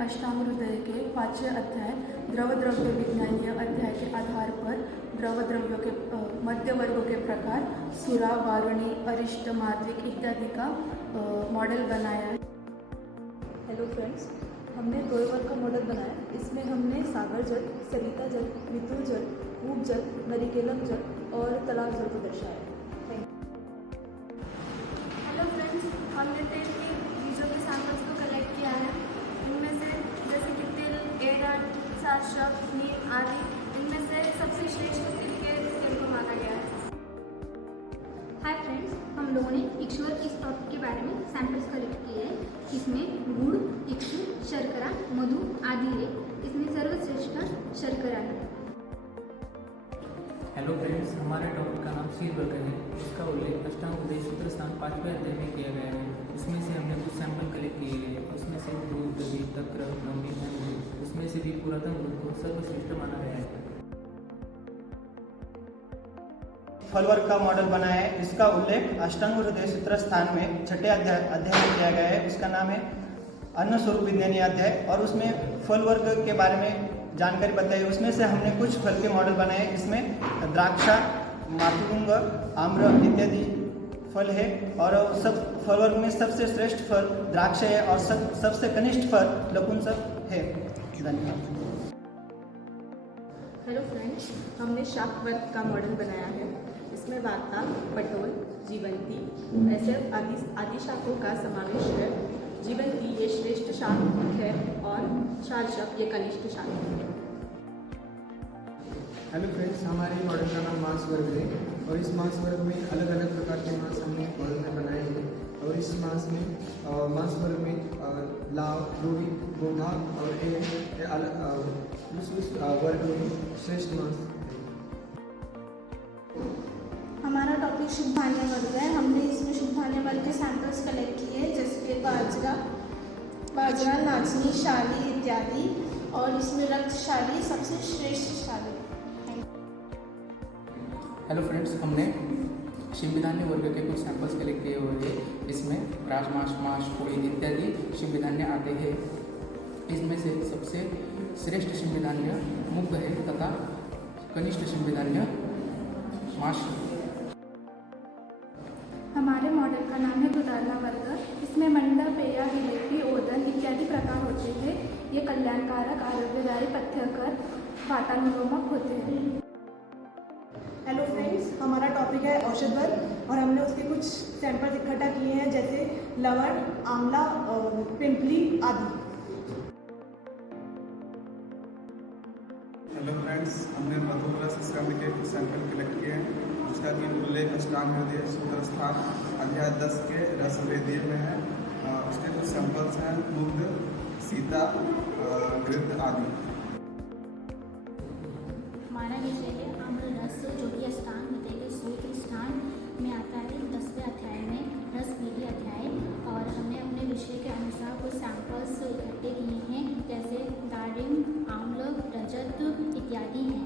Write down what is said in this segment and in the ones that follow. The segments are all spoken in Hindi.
अष्टांग हृदय के 5वें अध्याय द्रव द्रव्य विज्ञानीय अध्याय के आधार पर द्रव द्रव्यों के मध्य वर्गों के प्रकार सुरा, वारुणी, अरिष्ट, मात्विक इत्यादि का मॉडल बनाया है। हेलो फ्रेंड्स, हमने द्रव्य वर्ग का मॉडल बनाया। इसमें हमने सागर जल, सरिता जल, वितुल जल, कूप जल, नरिकेलम जल और तालाब जल को दर्शाया। हेलो फ्रेंड्स, हमने तेल के बीजों के सैंपल्स को कलेक्ट किया है। इनमें से जैसे कि तिल, एरंड, साशक, नीम आदि, इनमें से सबसे श्रेष्ठ तिल के तेल को माना गया है। हाय फ्रेंड्स, हम लोगों ने इक्षुअल इस टॉपिक के बारे में सैंपल्स कलेक्ट किए हैं। इसमें गुड़, इक्षु, शर्करा, मधु आदि है। इसमें सर्वश्रेष्ठ शर्करा है। हेलो फ्रेंड्स, हमारे टॉपिक का नाम शील वर्ग है। इसका उल्लेख अष्टांग हृदय सूत्र स्थान 5वें अध्याय में किया गया है। इसमें से हमने कुछ सैंपल कलेक्ट किए हैं। उसमें से दूध, दही, तक्र, नवनी है। उसमें से भी पुरातन गुण को सर्वश्रेष्ठ माना गया है। फल वर्ग का मॉडल बनाया है। इसका उल्लेख अष्टांग हृदय सूत्र स्थान में 6ठे अध्याय में किया गया है। उसका नाम है अन्न स्वरूप विज्ञानीय अध्याय और उसमें फल वर्ग के बारे में जानकारी बताई। उसमें से हमने कुछ फल के मॉडल बनाए। इसमें द्राक्षा, मातुंग, आम्र इत्यादि फल है और सब फल वर्ग में सबसे श्रेष्ठ फल द्राक्ष है और सबसे कनिष्ठ फल नपुंसक है। धन्यवाद। हेलो फ्रेंड्स, हमने शाक वर्ग का मॉडल बनाया है। इसमें वार्ता, पटोल, जीवंती, ऐसे आदि शाकों का समावेश है। जीवंती ये श्रेष्ठ शाक है और शार्शक ये कनिष्ठ शाक है। हेलो फ्रेंड्स, हमारे मॉडल का नाम मांस वर्ग है और इस मांस वर्ग में अलग अलग प्रकार के मांस हमने मॉडल में बनाए हैं। और इस मांस वर्ग में लाव, रोही, घोंघा और उस वर्ग में श्रेष्ठ मांस। हमारा टॉपिक शुभ धान्य वर्ग है। हमने इसमें शुभ धान्य वर्ग के सैंपल्स कलेक्ट किए जैसे कि बाजरा, नाचनी, शाली इत्यादि, और इसमें रक्तशाली सबसे श्रेष्ठ शाली। हेलो फ्रेंड्स, हमने शिवधान्य वर्ग के कुछ सैंपल्स कलेक्ट किए हुए हैं। इसमें राजमाश, माश, पोई इत्यादि शिवधान्य आते हैं। इसमें से सबसे श्रेष्ठ शिवधान्य मुग है तथा कनिष्ठ शिवधान्य माश। हमारे मॉडल का नाम है गुदारना वर्ग। इसमें मंडा, पेया, विलेपी, ओदन इत्यादि प्रकार होते हैं। ये कल्याणकारक, आरोग्यदायी, पथ्यकर, वातानुरोधक होते हैं। हेलो फ्रेंड्स, हमारा टॉपिक है औषध वर्ग और हमने उसके कुछ सैंपल्स इकट्ठा किए हैं जैसे लवण, आंवला, पिंपली आदि। हेलो फ्रेंड्स, हमने मधुमलस स्कंद के कुछ सैंपल कलेक्ट किए हैं जिसका कि उल्लेख अष्टांग हृदय सूत्र स्थान अध्याय 10 के रस वेदीय में है। उसके कुछ सैंपल्स हैं मुग्ध, सीता, गृद्ध आदि। हमारा विषय है आम्र रस, जो कि अष्टांग हृदय के सूत्र स्थान में आता है 10वें अध्याय में रस वेदी अध्याय। और हमने अपने विषय के अनुसार कुछ सैंपल्स इकट्ठे किए हैं जैसे दारिम, आम्ल, रजत इत्यादि हैं।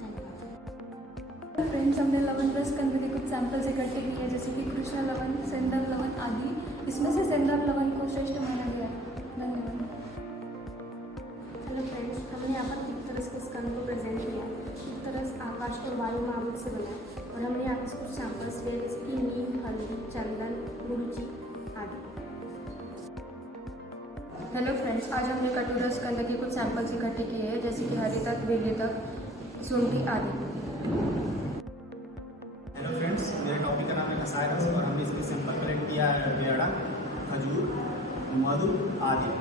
धन्यवाद। फ्रेंड्स, हमने लवण रस कंद के कुछ सैंपल्स इकट्ठे किए हैं जैसे कि कृष्ण लवण, सेंदर लवण आदि। इसमें से सेंदर लवण को श्रेष्ठ माना गया है। धन्यवाद। हेलो फ्रेंड्स, हमने यहाँ पर तिक्तरस के स्कंद को प्रेजेंट किया। तिक्तरस आकाश और वायु महाभूत से बना और हमने यहाँ पर कुछ सैंपल्स लिए जैसे कि नीम, हल्दी, चंदन, गुरुचि आदि। हेलो फ्रेंड्स, आज हमने कटुरस कंद के कुछ सैंपल्स इकट्ठे किए हैं जैसे कि हरितक, बेलेतक, शुंठी आदि। हेलो फ्रेंड्स, मेरे टॉपिक का नाम है कसाय रस और हमने इसमें सैंपल कलेक्ट किया है बेड़ा, खजूर, मधु आदि।